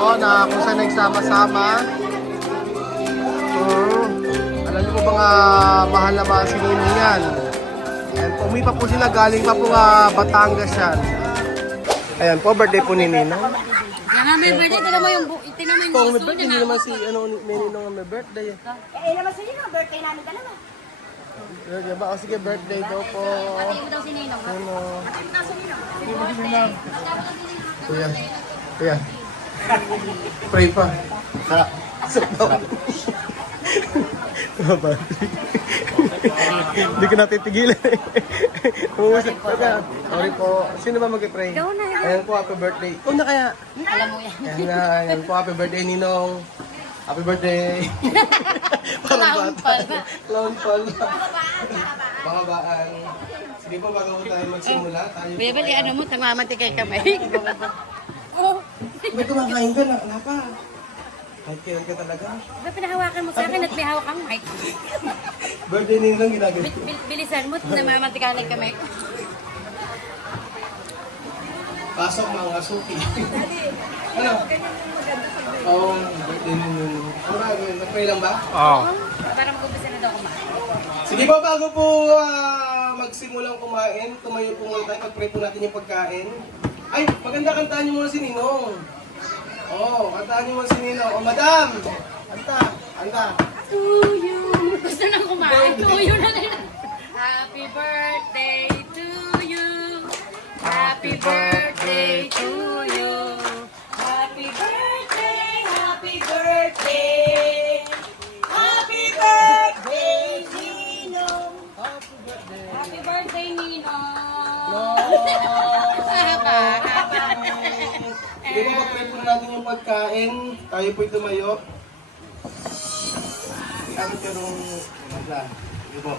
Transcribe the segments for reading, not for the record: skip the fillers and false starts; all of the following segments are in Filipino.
po na kung saan nagsama-sama. Alam niyo po mga mahal na mga sinini yan. Ayan po, uwi pa po sila, galing pa po Batangas yan. Ayan po, birthday po ni Ninong. Yan nga, may birthday. Tignan mo yung Kung may buso birthday, hindi naman si Ninong ang may birthday. naman sa inyo, birthday namin dalawa. Birthday ba? O sige, birthday daw po. Pati mo daw si Ninong. Ano? Pati mo daw si Ninong. Kuya. Kuya. Pray pa. Sarap. Sarap. Hindi ko natitigilan. Sorry po. Sino ba mag-pray? Ikaw na. Ayan po, happy birthday. Ikaw na kaya. Alam mo yan. Ayan po, happy birthday, Ninong. Happy birthday. Clown pala. Clown pala. Pangabaan. Sige po, bago po tayo magsimula. Tayo po. Bebel, ano mo, tamamantikay kamay. May kumakain ka na. Wala pa. Kahit kailan ka talaga. Ba, pinahawakan mo sa akin at may hawak kang mic. Birthday Ninong ginagawa. Bilisan mo, namamantikanin kamay. Pasok mga suki. Ano? Oo, birthday Ninong. Ano ba? Nag-pray lang ba? Oo. Parang mag-umpisa na daw kumain. Sige po, bago po magsimulang kumain, tumayo po muna tayo, pag-pray po natin yung pagkain. Ay, maganda kantaan niyo muna si Ninong. Oo, kantaan niyo muna si Ninong. Oh, madam! Kanta, kanta. To you. Gusto nang kumain. To you na nila. Happy birthday to you. Happy birthday to you. Happy birthday, happy birthday. Happy birthday, Ninong. Happy birthday, Ninong. Haba. Sige po, pag-pray po natin yung pagkain. Tayo po'y tumayo. Ano karong magla? Sige po.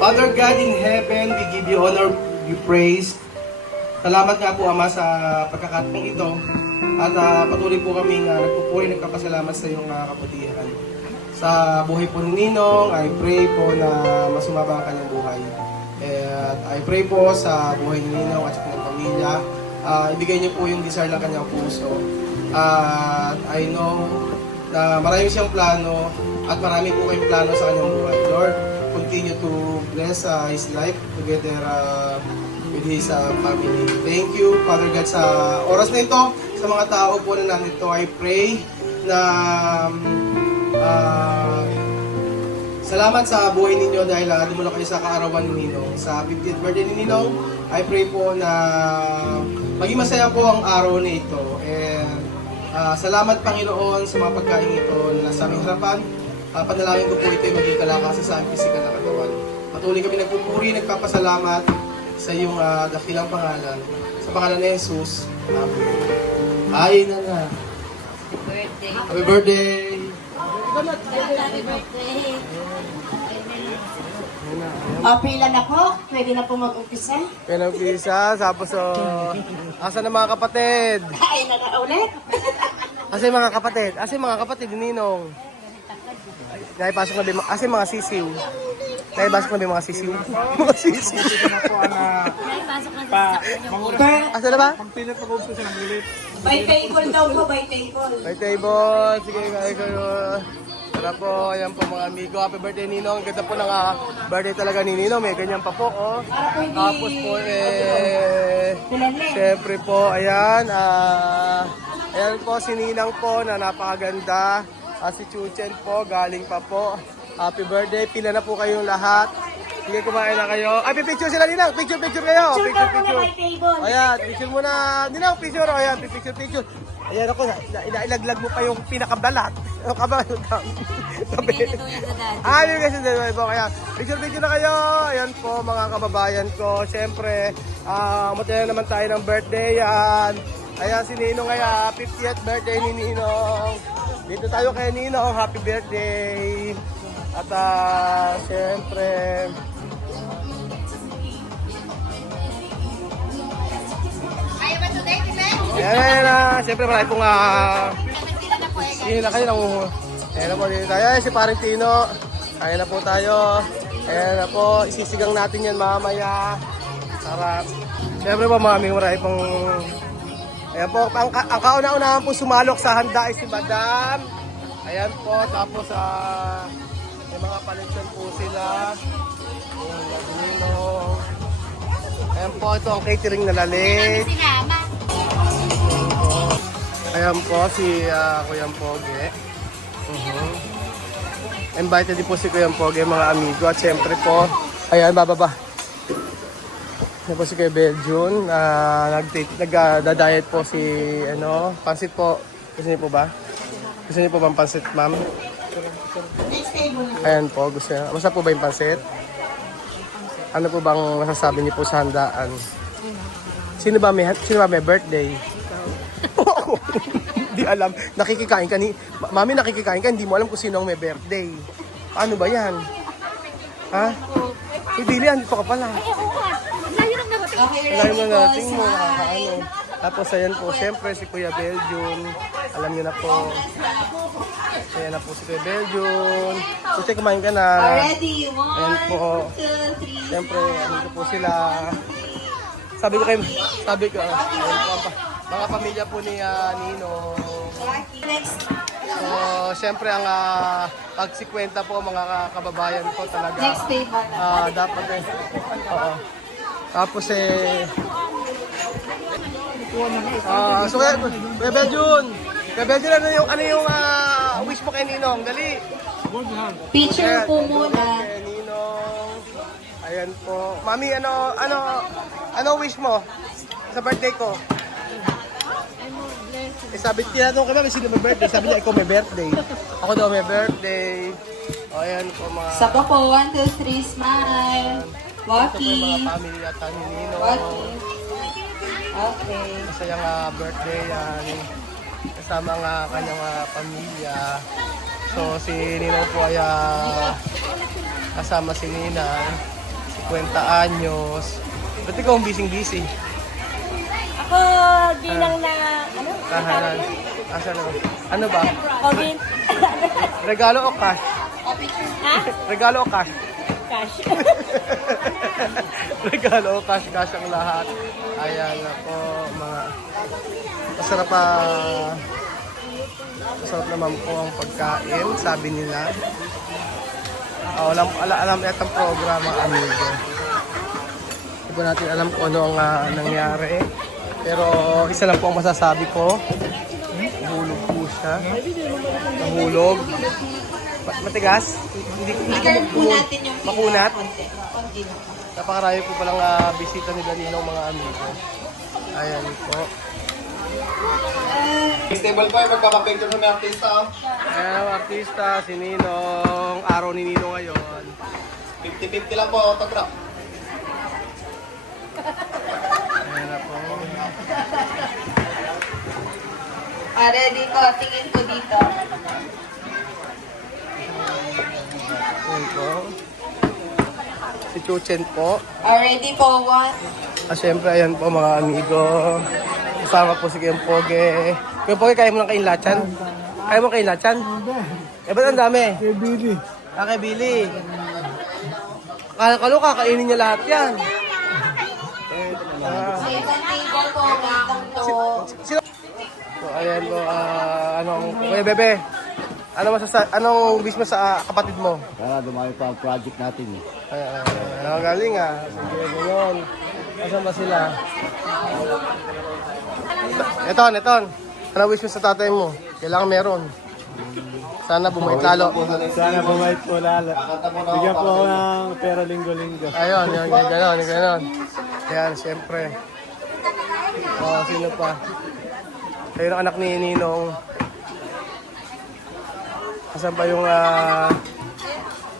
Father God in heaven, we give you honor, we praise. Salamat nga po, Ama, sa pagkakataong ito. At patuloy po kami nagpupuri, nagpapasalamat sa iyong kabutihan. Sa buhay po ni Ninong, I pray po na masumaba ang kanyang buhay. At I pray po sa buhay ni Ninong at sa kanyang pamilya. Ibigay niyo po yung desire ng kanyang puso. At I know na marami siyang plano at marami po kayong plano sa kanyang buhay. Lord, continue to bless his life together with his family. Thank you, Father God, sa oras na ito, sa mga tao po na nandito. I pray na salamat sa buhay ninyo dahil dumulong kayo sa kaarawan ni Ninong. Sa 50th birthday ni Ninong, I pray po na maging masaya po ang araw na ito. And salamat, Panginoon, sa mga pagkain ito na nasa aming harapan. Panalangin ko po ito ay maging kalakasan sa aming pisikal na katawan. Patuloy kami nagpupuri, nagpapasalamat sa iyong dakilang pangalan. Sa pangalan ni Jesus. Amen. Ay na na. Birthday. Happy birthday! Happy birthday. Pilan ako, pwede na po mag-umpisa. Kaya nag-isa, tapos asa na mga kapatid? Ay, ulit. Asa yung mga kapatid? Asa yung mga kapatid ni Ninong? Naipasok na ba asa yung mga sisiw? Naipasok na ba yung mga sisiw? Mga sisiw. Pasok na sa sakyan. Asa na ba? By table daw po, by table. May table. Sige, kayo. Tara po, ayan po mga amigo. Happy birthday Ninong. Ang ganda po ng birthday talaga ni Ninong. May ganyan pa po, oh. Tapos po, syempre po, ayan. Ayan po si Ninang po na napakaganda. Si Chuchen po, galing pa po. Happy birthday. Pila na po kayong lahat. Sige, kumain na kayo. Ay, picture sila Ninang. Picture kayo. Picture. By table. Ayan, picture muna. Ninang, picture. Ayan, picture. Ayan ako, ilaglag mo pa yung pinakabalat. Ano ka ba? Sabi. Bigay na daw yan sa daddy. Ayun kasi dalawa po. Kaya picture na kayo. Ayan po mga kababayan ko. Siyempre, mataya naman tayo ng birthday yan. Ayan si Ninong kaya, 50th birthday ni Ninong. Dito tayo kay Ninong, happy birthday. At siyempre, Kaya ba today, Timen? ayan, siyempre marami pong Nagtila na po eh. hindi na kayo nang ayan na po dito tayo. Ayan, si Paring Tino. Ayan na po tayo. Ayan na po. Isisigang natin yan mamaya. Sarap. Siyempre po, marami pong Ayan po, ang kauna-unahan po sumalok sa handa ay si Madam. Ayan po, tapos may mga palitsan po sila. Ayan po, ito ang catering na lalit. Sinama. Ayan po, si Kuya Poge. Invited din po si Kuya Poge, mga amigo. At syempre po, ayan, bababa. Ayan po si Kuya Beljun. Nagda-diet po si, pansit po. Gusto niyo po ba? Gusto niyo po ba ang pansit, ma'am? Ayan po, gusto niyo. Masarap po ba yung pansit? Ano po bang masasabi niyo po sa handaan? Sino ba may birthday? Hindi alam. Nakikikain ka ni... Mami, nakikikain ka, hindi mo alam kung sino ang may birthday. Paano ba yan? Ha? Si Billy, andito ka pala. Layo na natin mo. Ano. Tapos ayan po, siyempre si Kuya Beljun. Alam niyo na po. Ayan na po si Kuya Beljun. Kasi kumain ka na. Already, Ayan 1, po. 2, 3. Siyempre, andito po sila. Sabi ko, ayun po, mga pamilya po ni Nino. Next. So, siyempre ang pagsikwenta po mga kababayan ko talaga. Next table. Dapat Oo. Tapos so Kuya Beljun, ano yung wish mo kay Ninong? Dali. Picture po muna. Kay Ninong. Ayan po. Mami, ano wish mo sa birthday ko? Sabi, tinatanong ko ba, sino may birthday? Sabi niya, ikaw may birthday. Ako daw may birthday. O, ayan po mga... Saba po, 1, 2, 3, smile. Ito po Walkie. yung mga family at ni Nino. Walkie. Okay. Masayang birthday yan. Kasama nga kanyang pamilya. So, si Nino po ay kasama si Nina. 50 anyos. Ba't ikaw ang busy-busy? Ako, bilang na, Tahanan. Asa na? Ano ba? Kogin. Regalo o cash? Ha? Regalo o cash? Cash. Regalo o cash ang lahat. Ayan na po, mga masarap masarap naman po ang pagkain, sabi nila. Alam itong programa, amigo. Hindi po natin alam kung ano ang nangyari. Pero isa lang po ang masasabi ko. Nahulog po siya. Nahulog. Matigas? Hindi I-turn po natin yung makunat. konti. Napakarami po palang bisita ni Danilo mga amigo. Ayan po. Next table po ay magpapapicture sa mga artista. Ayan ang artista, si Ninong. Araw ni Nino ngayon. 50-50 lang po autograph. Ayan na po. Ready po, tingin po dito. Ayan po. Si Chuchen po. Ready po, 1. Siyempre, ayan po mga amigo. Kasama po si Kuya Poge. Kuya Poge, kaya mo lang kain lachan? Kaya mo kain lachan? Eh, ba't ang dami? Kay Billy. Kay Billy. Kalo kakainin niya lahat yan. Second table po, welcome po. So, ayan po, Kuya Bebe, anong wish mo sa kapatid mo? Sana dumami pa ang project natin. Ang galing Sige, ngayon. Asan ba sila? Eton. Anong wish mo sa tatay mo? Kailangan meron. Sana bumait lalo. Sana bumait po lalo. Bigyan po ako ng pera linggo-linggo. Ayun, ganon. Ayan, siyempre. Sino pa? Ayun ang anak ni Ninong. Asan pa yung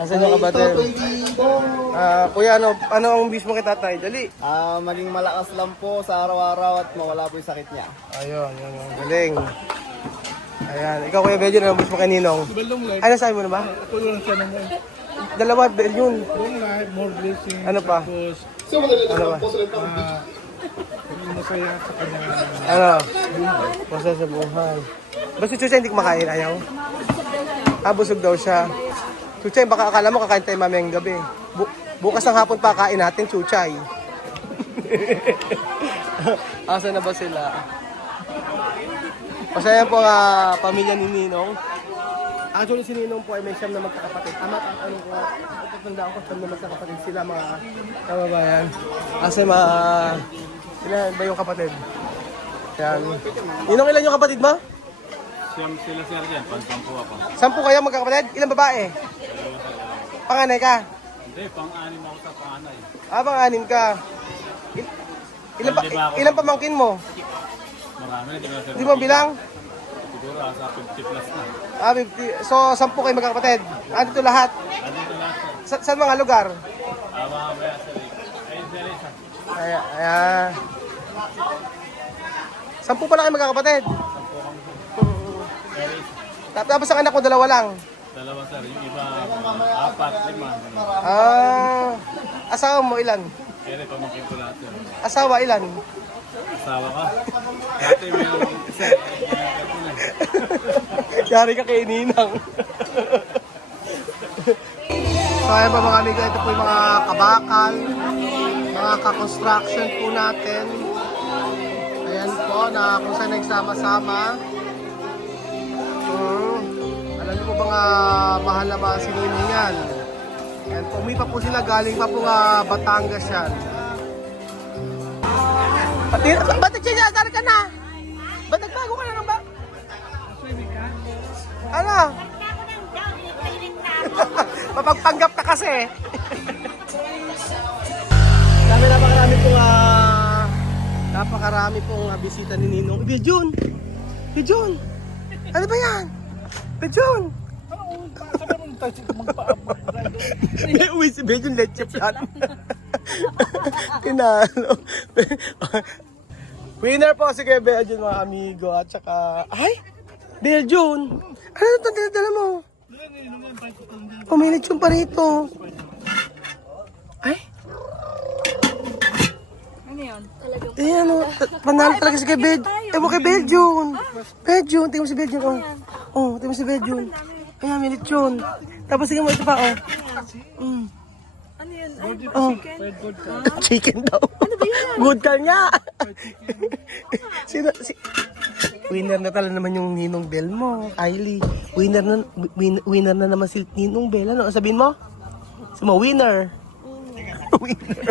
asan yung kapatid? Kuya, ano ang wish mo kay tatay? Dali. Maging malakas lang po sa araw-araw at mawala po yung sakit niya. Ayun, galing. Ayan, ikaw Kuya Benjo, ano ang wish mo kay Ninong? Ano sabi mo na ba? Dalawa, Benjo. Long life, more blessing. Ano pa? Ano ba? Masaya sa kanya. Ano? Masaya sa buhay. Basta si Chuchay hindi kumakain, ayaw? Busog daw siya. Chuchay, baka akala mo kakain tayo mamayang gabi. Bukas ng hapon pa kain natin, Chuchay. Asa na ba sila? Masaya po pamilya ni Ninong. Actually, si Ninong po ay may siyam na magkakapatid. Tama, ano ko, tatandaan ko, siyam na magkakapatid sila mga kababayan. Kasi ilan ba yung kapatid? Yan. Ninong, ilan yung kapatid mo? Siyam sila sir dyan, pansampu ako. 10 kayo magkakapatid? Ilang babae? Panganay ka? Hindi, pang-anim ako sa panganay. Pang-anim ka. Ilang pamangkin mo? Marami na, di ba sir? Hindi mo bilang? Siguro, sa 50 plus na. 50. So, 10 kayo magkakapatid. Dito lahat. Andito lahat sir. Saan mga lugar? Mga baya sir. Ayun sir, isa. Ayan. 10 pa lang kayo magkakapatid. Sampu kami sir. Pero isa. Tapos ang anak mo, 2 lang. Dalawa sir, yung iba, 4, 5. Asawa mo ilan? Kaya pamangkin ko lahat sir. Asawa ilan? Asawa ka? Dati meron isa. Yari ka kay Ninang. So ayan pa mga amigo, ito po yung mga kabakal, mga ka-construction po natin. Ayan po na kung saan nagsama-sama. Alam niyo po ba nga mahal na mga sininong yan? Ayan po, umipa po sila, galing pa po nga Batangas yan. Ba't nagsinyasar ka na? Ba't nagbago ka na ng ba? Ano? Mapagpanggap ka kasi. Napakarami pong bisita ni Ninong. Bejun! Bejun! Ano ba yan? Bejun! Hindi, uwi si Bejun, leche plan. Tinalo. Winner po si Kuya Bejun, mga amigo. At saka, ay! Bejun! Ano ito dala mo? Pumilit yung pa rito. Ay! Ano yun? Ayan o, panalo talaga si kay Bejun. Ewan kay Bejun. Bejun, tingnan mo si Bejun. Oh, tingnan mo si Bejun. Ayan, minit yun. Tapos tingnan mo ito pa, oh. Ano yun? Ay, Oh. chicken. Chicken daw. Ano ba yan? Good ka niya. Winner na talaga naman yung Ninong Bell mo, Kylie. Winner na naman si Ninong Bell. Ano sabihin mo? Winner. Winner.